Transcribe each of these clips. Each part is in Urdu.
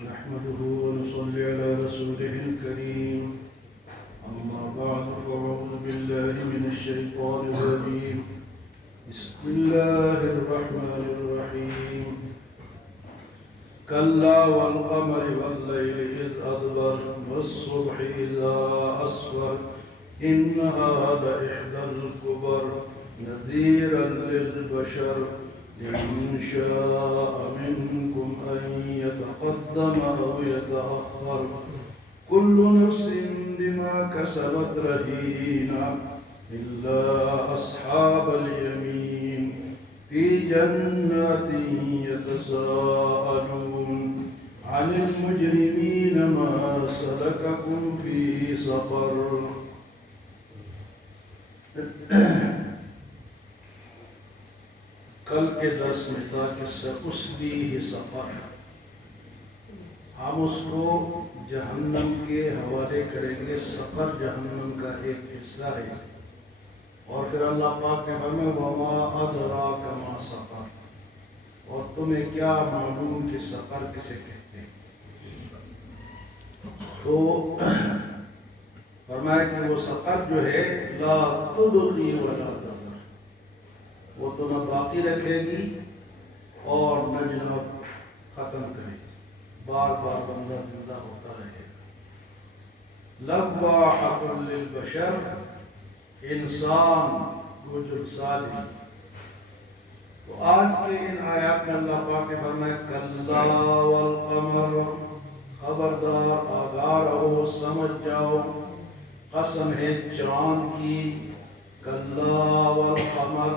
نحمده ونصلي على رسوله الكريم أما بعد فأعوذ بالله من الشيطان الرجيم بسم الله الرحمن الرحيم كلا والقمر والليل إذ أدبر والصبح إذا أسفر إنها لإحدى الكبر نذيرا للبشر لمن شاء منكم أن يتقدم أو يتأخر كل نفس بما كسبت رهينة إلا أصحاب اليمين في جنات يتساءلون عن المجرمين ما سلككم في سقر. کل کے درس میں تھا کہ سأصلیہ سقر، ہم اس کو جہنم کے حوالے کریں گے. سقر جہنم کا ایک حصہ ہے. اور پھر اللہ پاک نے فرمایا وما ادراک ما سقر، اور تمہیں کیا معلوم کہ سقر کسے کہتے ہیں. تو فرمایا کہ وہ سقر جو ہے لا تبقی ولا تذر، وہ تو نہ باقی رکھے گی اور نہ جناب ختم کرے گی، بار بار بندہ زندہ ہوتا رہے گا. لواحۃ للبشر، انسان وہ جو صالح. تو آج کے ان آیات میں اللہ پاک نے فرمایا کلا والقمر، خبردار آگاہ رہو، سمجھ جاؤ، قسم ہے چاند کی. کلا والقمر،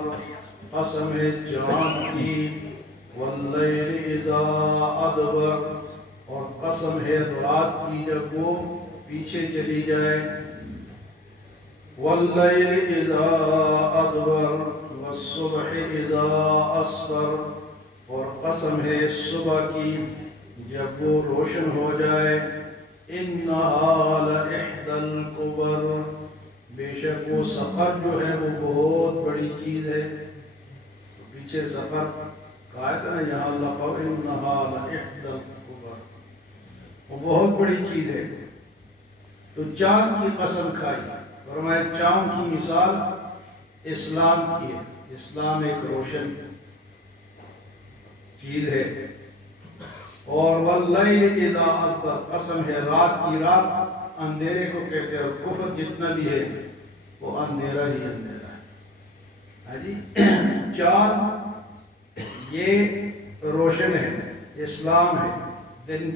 قسم ہے چاند کی. واللیل اذا ادبر، اور قسم ہے رات کی جب وہ پیچھے چلی جائے. واللیل اذا ادبر والصبح اذا اسفر، اور قسم ہے صبح کی جب وہ روشن ہو جائے. انہا لإحدى الکبر، بے شک وہ سقر جو ہے وہ بہت بڑی چیز ہے. تو پیچھے سقر کہا تھا نا، یہاں اللہ پاک انہا لإحدى الکبر، وہ بہت بڑی چیز ہے. تو چاند کی قسم کھائی، فرمایا چاند کی مثال اسلام کی ہے. اسلام ایک روشن چیز ہے. اور واللیل اذا ادبر، قسم ہے رات کی. رات اندھیرے کو کہتے ہیں، اور کفر جتنا بھی ہے وہ اندھیرا ہی اندھیرا ہے. جی چاند یہ روشن ہے، اسلام ہے دن.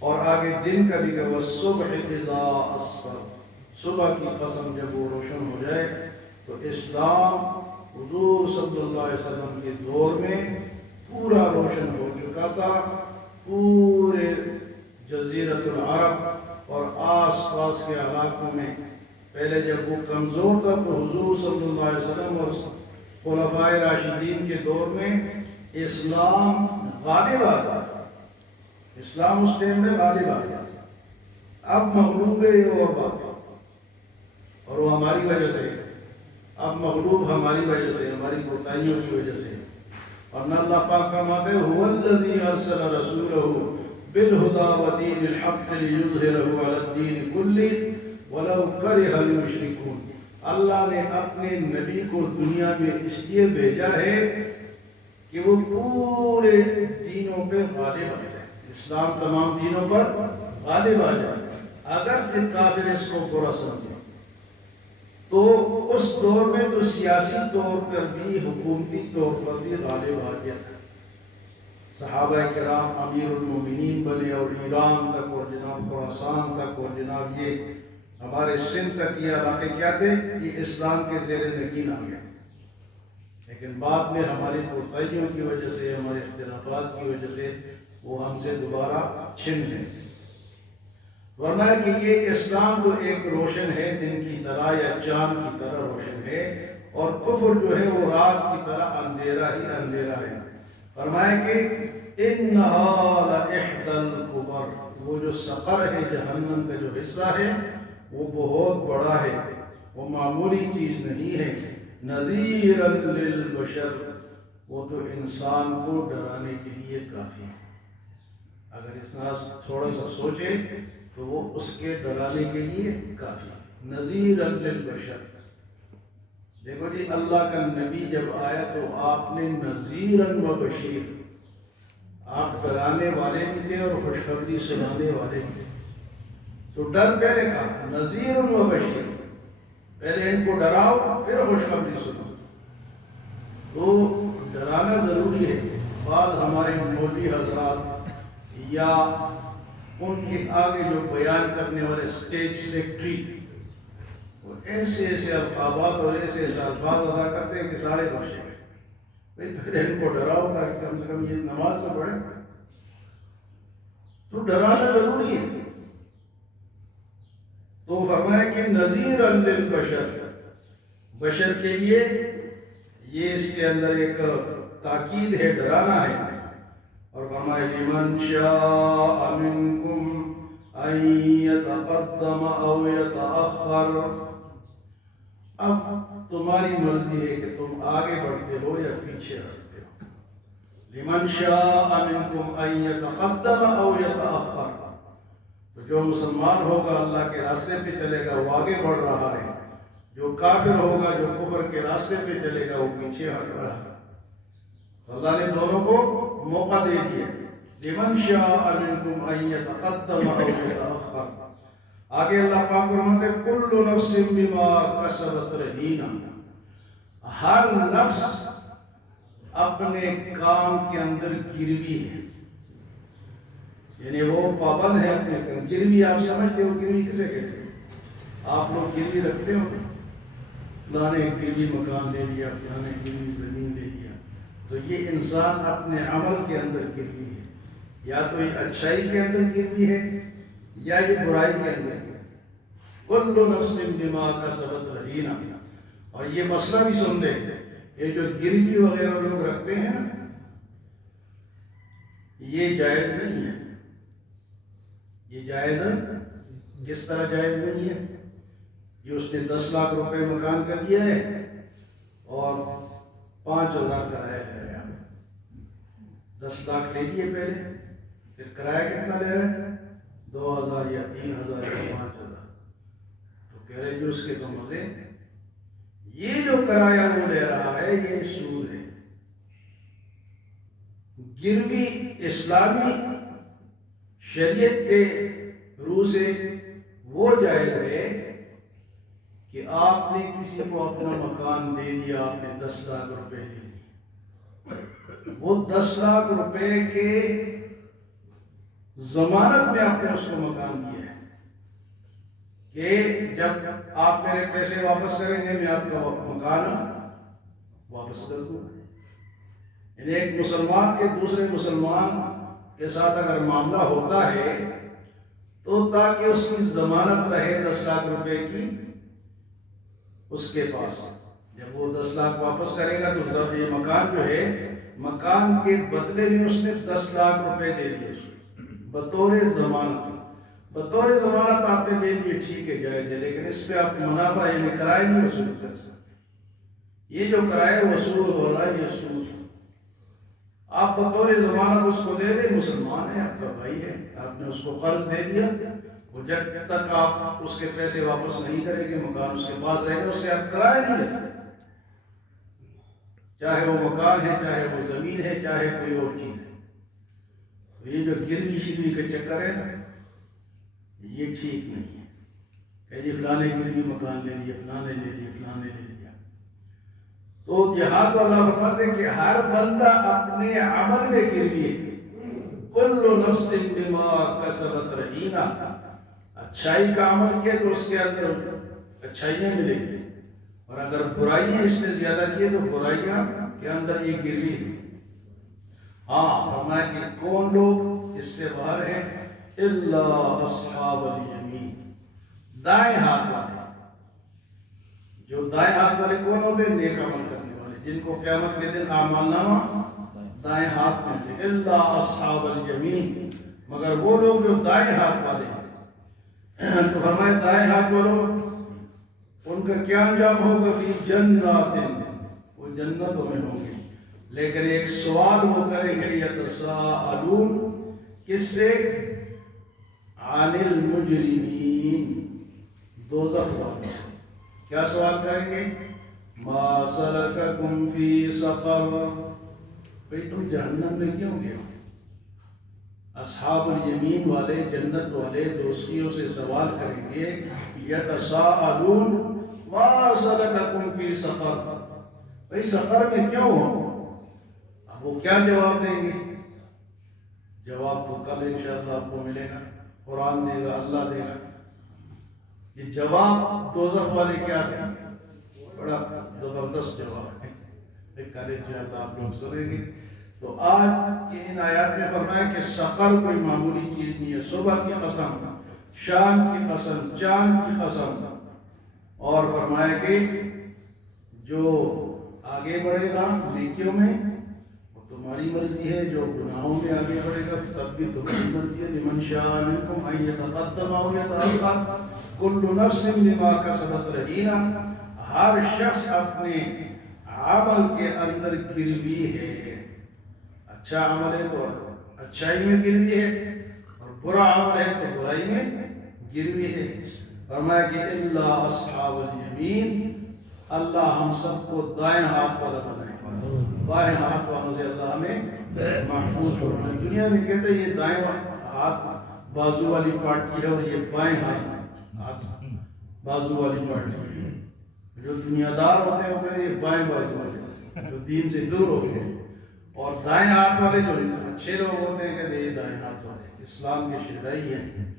اور آگے دن کا بھی کہ والصبح اذا اسفر، صبح کی قسم جب وہ روشن ہو جائے. تو اسلام حضور صلی اللہ علیہ وسلم کے دور میں پورا روشن ہو چکا تھا. پورے جزیرۃ العرب اور آس پاس کے علاقوں میں پہلے جب وہ کمزور تھا تو حضور صلی اللہ علیہ وسلم اور خلفائے راشدین کے دور میں اسلام غالب آ گیا. اسلام اس ٹائم میں غالب آ گیا. اب مغلوب ہے یہ اور بات ہے، اور وہ ہماری وجہ سے. اب مغلوب ہماری وجہ سے، ہماری کوتاہیوں کی وجہ سے. اور اللہ پاک فرماتے ہیں هو الذی ارسل رسولہ بالہدی ودین الحق لیظہرہ علی الدین کلہ ولو کرہ المشرکون. اللہ نے اپنے نبی کو دنیا میں اس لیے بھیجا ہے کہ وہ پورے دینوں پہ غالب آ جائے. اسلام تمام دینوں پر غالب آ جائے، اگر کافر اس کو برا سمجھے. تو اس دور میں تو سیاسی طور پر بھی، حکومتی طور پر بھی غالب آ گیا تھا. صحابہ کرام امیر المومنین بنے، اور ایران تک اور جناب خراسان تک اور جناب یہ ہمارے سندھ تک یہ علاقے کیا تھے، یہ اسلام کے زیر نگین آ گیا. لیکن بعد میں ہماری کوتاہیوں کی وجہ سے، ہمارے اختلافات کی وجہ سے وہ ہم سے دوبارہ چھن گئے. ورنہ کہ یہ اسلام تو ایک روشن ہے، دن کی طرح یا چاند کی طرح روشن ہے، اور کفر جو ہے وہ رات کی طرح اندھیرا ہی اندھیرا ہے. فرمایا کہ انہا لإحدى الکبر، وہ جو سقر ہے جہنم کا جو حصہ ہے وہ بہت بڑا ہے، وہ معمولی چیز نہیں ہے. نذیرا للبشر، وہ تو انسان کو ڈرانے کے لیے کافی ہے. اگر انسان تھوڑا سا سوچے تو وہ اس کے ڈرانے کے لیے کافی ہے۔ نذیر للبشر، دیکھو جی اللہ کا نبی جب آیا تو آپ نے نذیرن و بشیر، آپ ڈرانے والے بھی تھے اور خوشخبری سنانے والے بھی تھے۔ تو ڈر پہلے کہا نذیرن و بشیر، پہلے ان کو ڈراؤ پھر خوشخبری سناؤ۔ تو ڈرانا ضروری ہے۔ بعض ہمارے مولوی حضرات یا ان کے آگے جو بیان کرنے والے اسٹیج سیکٹری، وہ ایسے ایسے القابات اور ایسے ایسے الفاظ ادا کرتے ہیں کہ سارے بخشے گئے۔ بھائی پہلے ان کو ڈراؤ تاکہ کم سے کم یہ نماز تو پڑھے۔ تو ڈرانا ضروری ہے۔ تو فرمایا کہ نذیر للبشر، بشر کے لیے یہ اس کے اندر ایک تاکید ہے، ڈرانا ہے۔ اور فرمایا لمن شاء منکم ان یتقدم او یتأخر، اب تمہاری مرضی ہے کہ تم آگے بڑھتے ہو یا پیچھے ہٹتے ہو۔ لمن شاء منکم ان یتقدم او یتأخر، تو جو مسلمان ہوگا اللہ کے راستے پہ چلے گا وہ آگے بڑھ رہا ہے، جو کافر ہوگا جو کفر کے راستے پہ چلے گا وہ پیچھے ہٹ رہا ہے۔ اللہ نے دونوں کو موقع دے دیا۔ لمن شاء منکم ان یتقدم او یتأخر، آگے اللہ پاک فرماتے ہیں کل نفس بما کسبت رہینہ، ہر نفس اپنے کام کے اندر گروی ہے، یعنی وہ پابند ہے اپنے کام۔ گروی آپ سمجھتے ہو گروی کسے کہتے ہیں؟ آپ لوگ گروی رکھتے ہو، فلانے گروی مکان لے لیا، فلانے گروی زمین لے لیا، تو یہ انسان اپنے عمل کے اندر گروی ہے، یا تو یہ اچھائی کے اندر گروی ہے یا یہ برائی کے اندر ہے۔ کل نفس بما کسبت رہینہ۔ اور یہ مسئلہ بھی سن لیں، یہ جو گروی وغیرہ لوگ رکھتے ہیں نا، یہ جائز نہیں ہے۔ یہ جائز ہے، کس طرح جائز نہیں ہے؟ یہ اس نے 10 لاکھ روپے مکان کا دیا ہے اور 5,000 کرایہ لے رہا ہے۔ 10 لاکھ لے لیے پہلے، پھر کرایہ کتنا لے رہے ہیں؟ 2,000 یا 3,000 یا 5,000۔ تو کہہ رہے جو اس کے تو مزے، یہ جو کرایہ وہ لے رہا ہے یہ سود ہے۔ گروی اسلامی شریعت کے روح سے وہ جائز ہے کہ آپ نے کسی کو اپنا مکان دے دیا، آپ نے 10 لاکھ روپے لے لیے، وہ 10 لاکھ روپے کے ضمانت میں آپ نے اس کو مکان دیا ہے کہ جب آپ میرے پیسے واپس کریں گے میں آپ کا مکان واپس کر دوں۔ یعنی ایک مسلمان کے دوسرے مسلمان کے ساتھ اگر معاملہ ہوتا ہے تو تاکہ اس کی ضمانت رہے 10 لاکھ روپے کی اس کے پاس، جب وہ 10 لاکھ واپس کرے گا تو یہ مکان جو ہے، مکان کے بدلے میں اس نے 10 لاکھ روپے دے دیے اس کو بطور ضمانت۔ بطور ضمانت آپ نے لے لیے، ٹھیک ہے جائز ہے، لیکن اس پہ آپ منافع یعنی کرایہ نہیں وصول کر سکتے۔ یہ جو کرایہ وصول ہو رہا ہے یہ سود ہے۔ آپ بطور ضمانت اس کو دے دیں، مسلمان ہے، آپ کا بھائی ہے، آپ نے اس کو قرض دے دیا، وہ جب تک آپ اس کے پیسے واپس نہیں کریں گے مکان اس کے پاس رہے گا، اس سے آپ کرایہ نہیں لے سکتے، چاہے وہ مکان ہے، چاہے وہ زمین ہے، چاہے کوئی اور چیز ہے۔ یہ جو گروی شروی کا چکر ہے نا، یہ ٹھیک نہیں ہے کہ جی فلانے گروی مکان لے لیا، فلانے لے لیا، فلانے لے لیا۔ تو یہاں تو اللہ فرماتے ہیں کہ ہر بندہ اپنے عمل میں گروی ہے۔ کل نفس بما کسبت رہینہ، اچھائی کا عمل کیا تو اس کے اندر اچھائیاں ملیں گی، اور اگر برائیاں اس نے زیادہ کی تو برائیاں کے اندر یہ گروی ہے۔ ہاں فرمایا کہ کون لوگ اس سے باہر ہیں؟ الا اصحاب الیمین، دائیں ہاتھ والے۔ جو دائیں ہاتھ والے کون ہوتے ہیں؟ نیک عمل کرنے والے، جن کو قیامت کے دن اعمال نامہ دائیں ہاتھ میں ملے۔ الا اصحاب الیمین، مگر وہ لوگ جو دائیں ہاتھ والے ہیں۔ تو فرمایا دائیں ہاتھ والوں ان کا کیا انجام ہوگا؟ فی جنات، وہ جنتوں میں ہوں گے، لیکن ایک سوال وہ کریں گے، یتساءلون، کس سے؟ عن المجرمین، دوزخ والوں سے۔ کیا سوال کریں گے؟ ما سلککم فی سقر، بھئی تم جہنم میں کیوں گئے ہو؟ اصحاب الیمین والے، جنت والے دوستیوں سے سوال کریں گے، یتساءلون ما سلککم فی سقر، بھئی سقر میں کیوں ہو؟ اب وہ کیا جواب دیں گے؟ جواب تو کل انشاءاللہ آپ کو ملے گا، قرآن دے گا، اللہ دے گا۔ یہ جواب دوزخ والے کیا دیں گے؟ بڑا زبردست جواب ہے، کل انشاءاللہ آپ لوگ سنیں گے۔ تو آج کی ان آیات میں فرمایا کہ سقر کوئی معمولی چیز نہیں ہے، صبح کی قسم، شام کی قسم، چاند کی قسم، اور فرمایا کہ جو آگے بڑھے گا نیکیوں میں وہ تمہاری مرضی ہے، جو گناہوں میں آگے بڑھے گا تب بھی تمہاری مرضی ہے۔ لمن شاء منکم ان یتقدم او یتأخر کل نفس بما کسبت رہینہ، ہر شخص اپنے عمل کے اندر گروی ہے، اچھا عمل ہے تو اچھائی میں گروی ہے، اور برا عمل ہے تو برائی میں گروی ہے۔ فرمایا کہ الا اصحاب الیمین، اللہ ہم سب کو دائیں ہاتھ والا بنائے، بائیں ہاتھ والوں سے اللہ ہمیں محفوظ فرمائے۔ دنیا میں کہتے ہیں یہ دائیں ہاتھ بازو والی پارٹی ہے اور یہ بائیں ہاتھ بازو والی پارٹی ہے۔ جو دنیا دار ہوتے ہیں وہ کہتے ہیں یہ بائیں بازو والے، جو دین سے دور ہوتے ہیں، اور دائیں ہاتھ والے جو اچھے لوگ ہوتے ہیں کہتے ہیں یہ دائیں ہاتھ والے اسلام کے شہدائی ہیں۔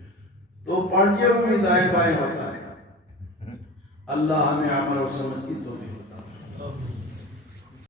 تو پارٹیوں میں دائیں بائیں ہوتا ہے۔ اللہ ہمیں عمل اور سمجھ کی